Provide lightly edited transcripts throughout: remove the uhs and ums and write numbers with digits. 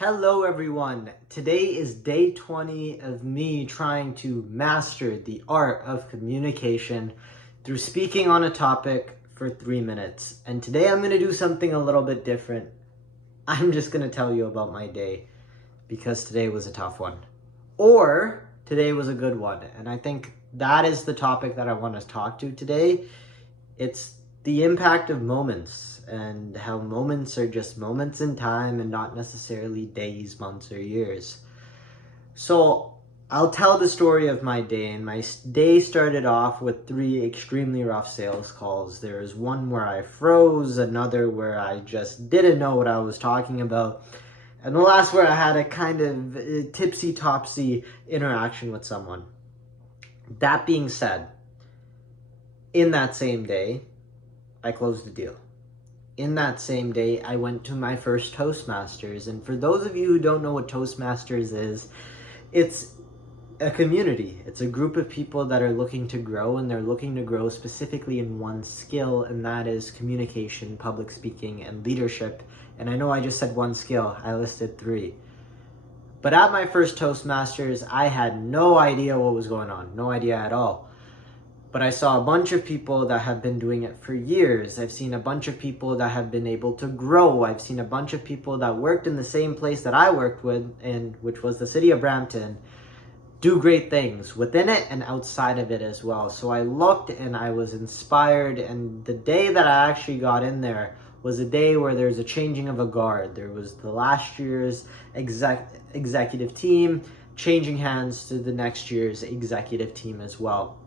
Hello everyone, today is day 20 of me trying to master the art of communication through speaking on a topic for 3 minutes. And today I'm going to do something a little bit different. I'm just going to tell you about my day because today was a tough one. Or today was a good one. And I think that is the topic that I want to talk to today. It's the impact of moments and how moments are just moments in time and not necessarily days, months, or years. So I'll tell the story of my day, and my day started off with 3 extremely rough sales calls. There was one where I froze, another where I just didn't know what I was talking about, and the last where I had a kind of tipsy-topsy interaction with someone. That being said, in that same day, I closed the deal. In that same day, I went to my first Toastmasters. And for those of you who don't know what Toastmasters is, it's a community. It's a group of people that are looking to grow, and they're looking to grow specifically in one skill, and that is communication, public speaking, and leadership. And I know I just said one skill. I listed 3. But at my first Toastmasters, I had no idea what was going on. No idea at all. But I saw a bunch of people that have been doing it for years. I've seen a bunch of people that have been able to grow. I've seen a bunch of people that worked in the same place that I worked which was the city of Brampton, do great things within it and outside of it as well. So I looked and I was inspired, and the day that I actually got in there was a day where there's a changing of a guard. There was the last year's executive team changing hands to the next year's executive team as well.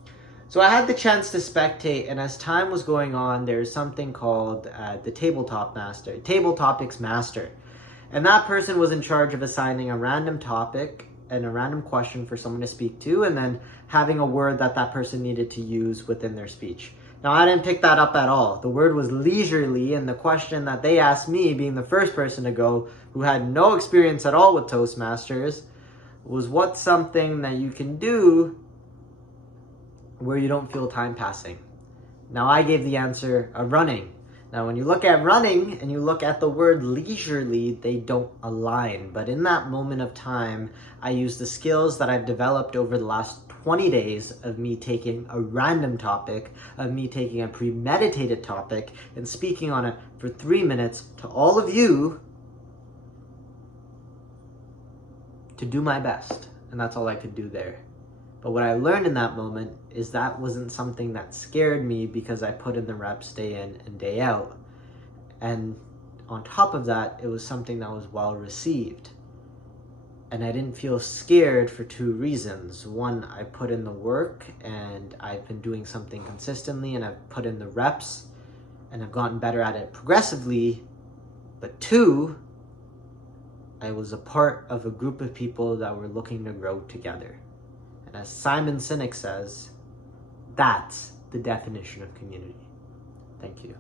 So I had the chance to spectate, and as time was going on, there's something called the Table Topics Master. And that person was in charge of assigning a random topic and a random question for someone to speak to, and then having a word that person needed to use within their speech. Now, I didn't pick that up at all. The word was leisurely, and the question that they asked me, being the first person to go, who had no experience at all with Toastmasters, was what's something that you can do where you don't feel time passing? Now I gave the answer of running. Now when you look at running and you look at the word leisurely, they don't align. But in that moment of time, I used the skills that I've developed over the last 20 days of me taking a random topic, of me taking a premeditated topic and speaking on it for 3 minutes to all of you to do my best. And that's all I could do there. But what I learned in that moment is that wasn't something that scared me, because I put in the reps day in and day out. And on top of that, it was something that was well received. And I didn't feel scared for 2 reasons. One, I put in the work and I've been doing something consistently, and I've put in the reps and I've gotten better at it progressively. But 2, I was a part of a group of people that were looking to grow together. And as Simon Sinek says, that's the definition of community. Thank you.